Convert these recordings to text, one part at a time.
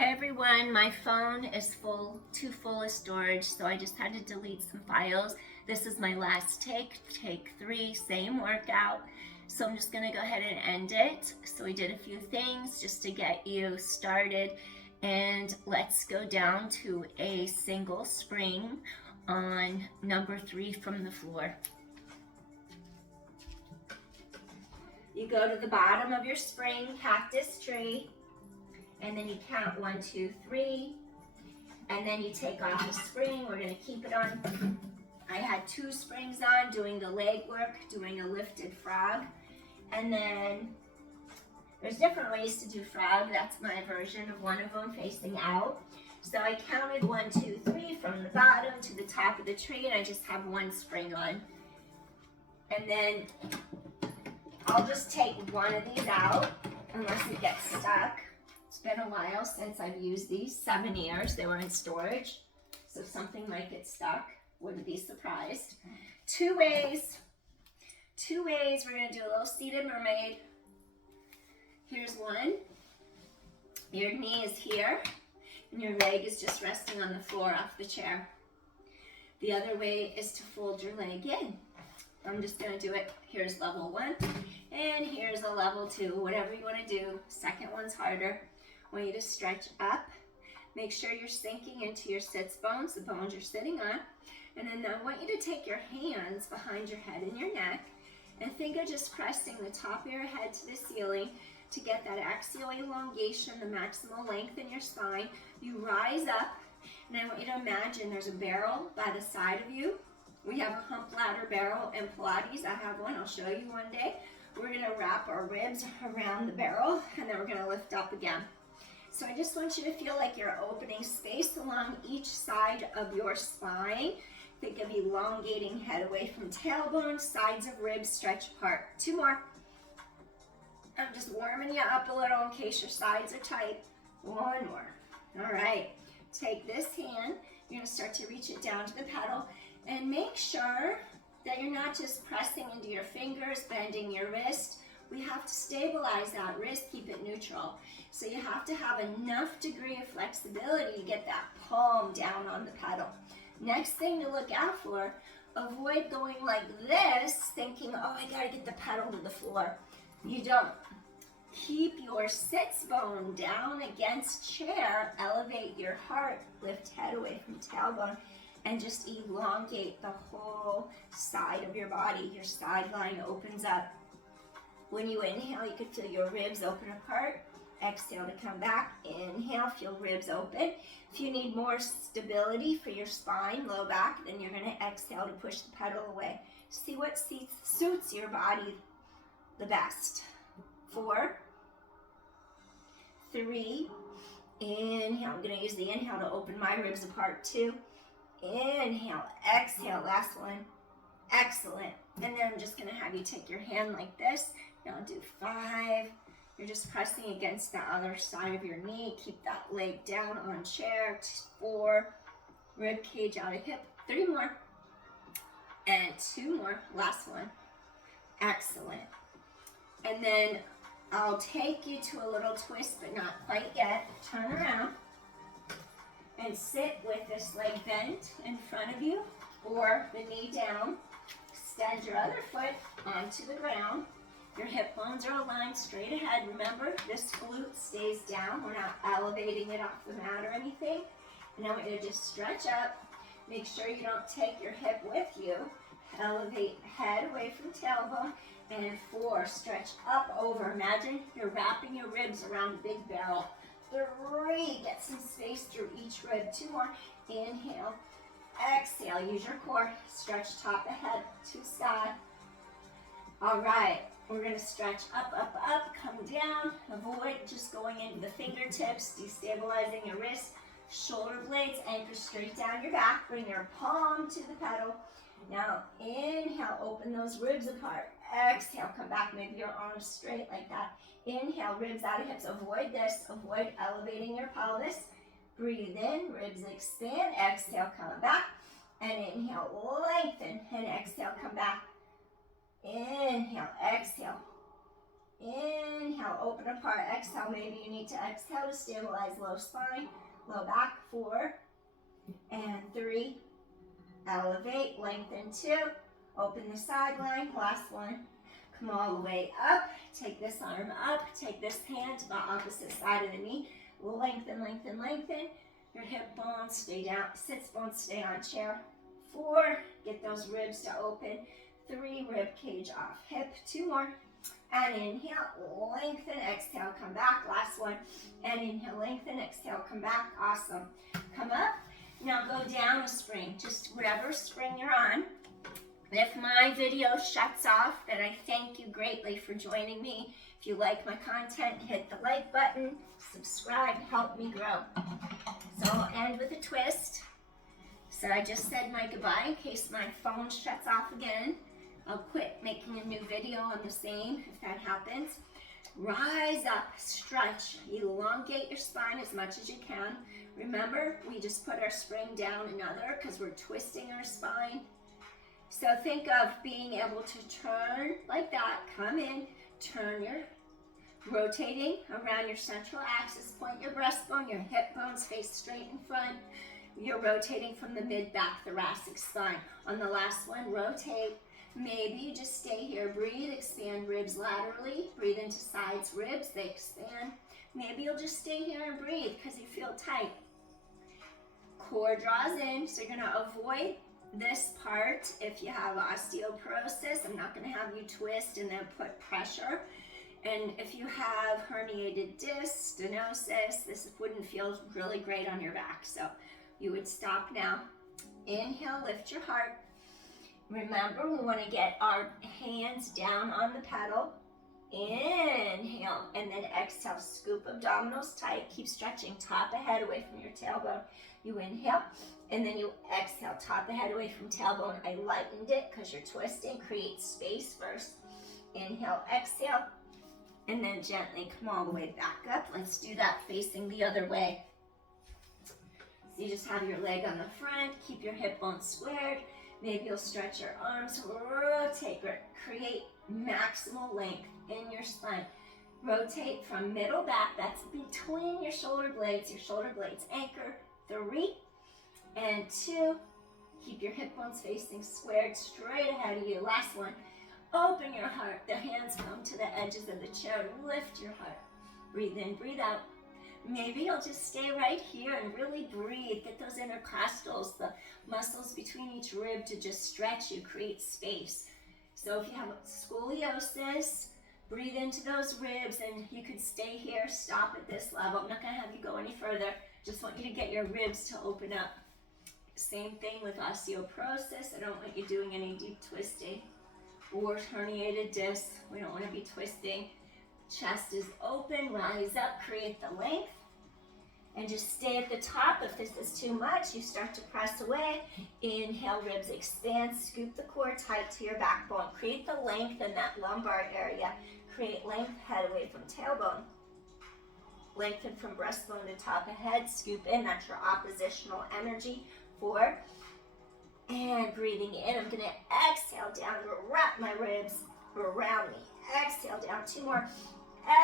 Hey everyone, my phone is too full of storage, so I just had to delete some files. This is my last take 3, same workout. So I'm just gonna go ahead and end it. So we did a few things just to get you started, and let's go down to a single spring on number 3 from the floor. You go to the bottom of your spring, cactus tree, and then you count 1, 2, 3, and then you take off the spring. We're gonna keep it on. I had 2 springs on, doing the leg work, doing a lifted frog, and then there's different ways to do frog. That's my version of one of them, facing out. So I counted 1, 2, 3 from the bottom to the top of the tree, and I just have 1 spring on. And then I'll just take one of these out, unless it gets stuck. It's been a while since I've used these, 7 years. They were in storage, so something might get stuck. Wouldn't be surprised. Two ways. We're gonna do a little seated mermaid. Here's one. Your knee is here, and your leg is just resting on the floor off the chair. The other way is to fold your leg in. I'm just gonna do it. Here's level 1, and here's a level 2, whatever you wanna do. Second one's harder. I want you to stretch up. Make sure you're sinking into your sits bones, the bones you're sitting on. And then I want you to take your hands behind your head and your neck and think of just pressing the top of your head to the ceiling to get that axial elongation, the maximal length in your spine. You rise up, and I want you to imagine there's a barrel by the side of you. We have a hump ladder barrel in Pilates. I have one. I'll show you one day. We're going to wrap our ribs around the barrel, and then we're going to lift up again. So I just want you to feel like you're opening space along each side of your spine. Think of elongating head away from tailbone, sides of ribs stretch apart. 2 more. I'm just warming you up a little in case your sides are tight. 1 more. All right. Take this hand. You're going to start to reach it down to the pedal, and make sure that you're not just pressing into your fingers, bending your wrist. We have to stabilize that wrist, keep it neutral. So you have to have enough degree of flexibility to get that palm down on the pedal. Next thing to look out for, avoid going like this, thinking, oh, I gotta get the pedal to the floor. You don't. Keep your sits bone down against chair, elevate your heart, lift head away from tailbone, and just elongate the whole side of your body. Your side line opens up. When you inhale, you can feel your ribs open apart. Exhale to come back. Inhale, feel ribs open. If you need more stability for your spine, low back, then you're gonna exhale to push the pedal away. See what suits your body the best. 4, 3, inhale. I'm gonna use the inhale to open my ribs apart. 2, inhale, exhale, last one. Excellent. And then I'm just gonna have you take your hand like this. Now do 5. You're just pressing against the other side of your knee. Keep that leg down on chair. 4, rib cage out of hip. 3 more. And 2 more. Last one. Excellent. And then I'll take you to a little twist, but not quite yet. Turn around and sit with this leg bent in front of you, or the knee down. Extend your other foot onto the ground. Your hip bones are aligned straight ahead. Remember, this glute stays down. We're not elevating it off the mat or anything. And I want you to just stretch up. Make sure you don't take your hip with you. Elevate head away from tailbone. And 4, stretch up over. Imagine you're wrapping your ribs around a big barrel. 3, get some space through each rib. 2 more. Inhale. Exhale. Use your core. Stretch top of head to side. All right. We're going to stretch up, up, up, come down. Avoid just going into the fingertips, destabilizing your wrist. Shoulder blades anchor straight down your back. Bring your palm to the pedal. Now inhale, open those ribs apart. Exhale, come back, maybe your arms straight like that. Inhale, ribs out of hips. Avoid this. Avoid elevating your pelvis. Breathe in, ribs expand. Exhale, come back. And inhale, lengthen. And exhale, come back. Inhale, exhale. Inhale, open apart. Exhale, maybe you need to exhale to stabilize low spine, low back. 4 and 3. Elevate, lengthen. 2. Open the sideline. Last one. Come all the way up. Take this arm up. Take this hand to the opposite side of the knee. Lengthen, lengthen, lengthen. Your hip bones stay down. Sits bones stay on chair. 4. Get those ribs to open. 3. Rib cage off hip. 2 more. And inhale, lengthen, exhale, come back. Last one. And inhale, lengthen, exhale, come back. Awesome. Come up. Now go down a spring, just whatever spring you're on. If my video shuts off, then I thank you greatly for joining me. If you like my content, hit the like button, subscribe, help me grow. So I'll end with a twist. So I just said my goodbye in case my phone shuts off again. I'll quit making a new video on the same if that happens. Rise up, stretch, elongate your spine as much as you can. Remember, we just put our spring down another because we're twisting our spine. So think of being able to turn like that, come in, turn your, rotating around your central axis, point your breastbone, your hip bones face straight in front. You're rotating from the mid-back thoracic spine. On the last one, rotate. Maybe you just stay here, breathe, expand ribs laterally, breathe into sides ribs, they expand. Maybe you'll just stay here and breathe because you feel tight. Core draws in, so you're gonna avoid this part. If you have osteoporosis, I'm not gonna have you twist and then put pressure. And if you have herniated disc, stenosis, this wouldn't feel really great on your back. So you would stop now. Inhale, lift your heart. Remember, we want to get our hands down on the pedal. Inhale, and then exhale. Scoop abdominals tight. Keep stretching top of head away from your tailbone. You inhale, and then you exhale. Top of head away from tailbone. I lightened it because you're twisting. Create space first. Inhale, exhale, and then gently come all the way back up. Let's do that facing the other way. So you just have your leg on the front. Keep your hip bones squared. Maybe you'll stretch your arms, rotate, create maximal length in your spine. Rotate from middle back, that's between your shoulder blades anchor. 3 and 2. Keep your hip bones facing squared, straight ahead of you. Last one, open your heart. The hands come to the edges of the chair. Lift your heart. Breathe in, breathe out. Maybe you'll just stay right here and really breathe. Get those intercostals, the muscles between each rib to just stretch you, create space. So if you have scoliosis, breathe into those ribs and you could stay here, stop at this level. I'm not gonna have you go any further. Just want you to get your ribs to open up. Same thing with osteoporosis. I don't want you doing any deep twisting. Or herniated disc, we don't wanna be twisting. Chest is open, rise up, create the length, and just stay at the top. If this is too much, you start to press away. Inhale, ribs expand, scoop the core tight to your backbone. Create the length in that lumbar area. Create length, head away from tailbone. Lengthen from breastbone to top of head, scoop in, that's your oppositional energy. 4, and breathing in, I'm gonna exhale down, wrap my ribs around me. Exhale down, 2 more.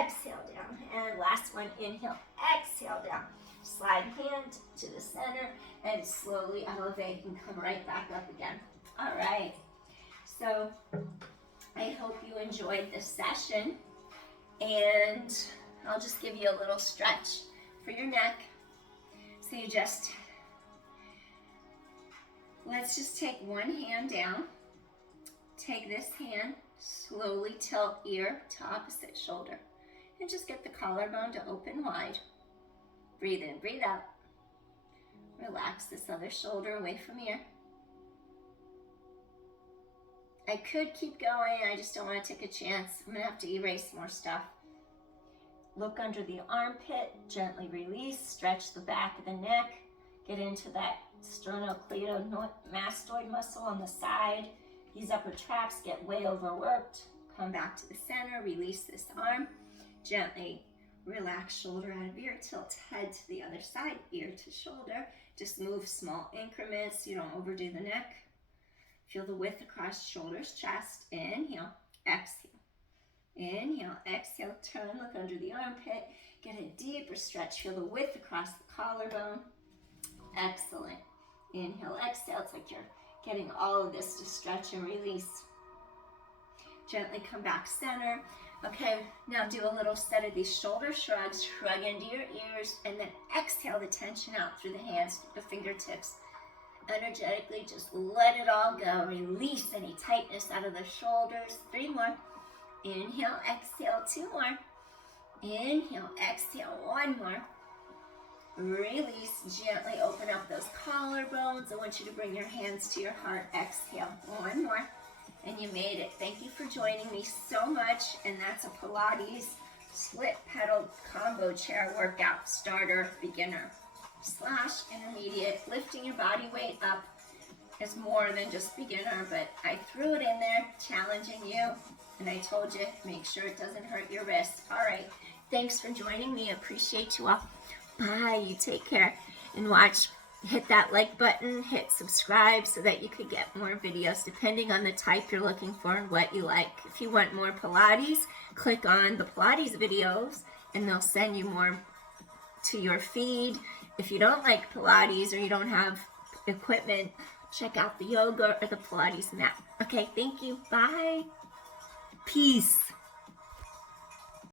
Exhale down, and last one, inhale, exhale down. Slide hand to the center and slowly elevate and come right back up again. All right, so I hope you enjoyed this session, and I'll just give you a little stretch for your neck. So you just, let's just take one hand down, take this hand, slowly tilt ear to opposite shoulder and just get the collarbone to open wide. Breathe in, breathe out. Relax this other shoulder away from ear. I could keep going, I just don't want to take a chance. I'm gonna have to erase more stuff. Look under the armpit, gently release, stretch the back of the neck, get into that sternocleidomastoid muscle on the side. These upper traps get way overworked. Come back to the center, release this arm. Gently relax shoulder out of ear, tilt head to the other side, ear to shoulder. Just move small increments, you don't overdo the neck. Feel the width across shoulders, chest. Inhale, exhale. Inhale, exhale, turn, look under the armpit. Get a deeper stretch, feel the width across the collarbone. Excellent. Inhale, exhale, it's like you're getting all of this to stretch and release. Gently come back center. Okay, now do a little set of these shoulder shrugs. Shrug into your ears and then exhale the tension out through the hands, the fingertips. Energetically, just let it all go. Release any tightness out of the shoulders. 3 more. Inhale, exhale, 2 more. Inhale, exhale, 1 more. Release, gently open up those collarbones. I want you to bring your hands to your heart. Exhale, 1 more. And you made it. Thank you for joining me so much. And that's a Pilates split pedal combo chair workout, starter, beginner / intermediate. Lifting your body weight up is more than just beginner, but I threw it in there, challenging you. And I told you, make sure it doesn't hurt your wrist. All right. Thanks for joining me. I appreciate you all. Bye. You take care. And watch. Hit that like button, hit subscribe so that you could get more videos depending on the type you're looking for and what you like. If you want more Pilates, click on the Pilates videos and they'll send you more to your feed. If you don't like Pilates or you don't have equipment, check out the yoga or the Pilates mat. Okay, thank you. Bye. Peace.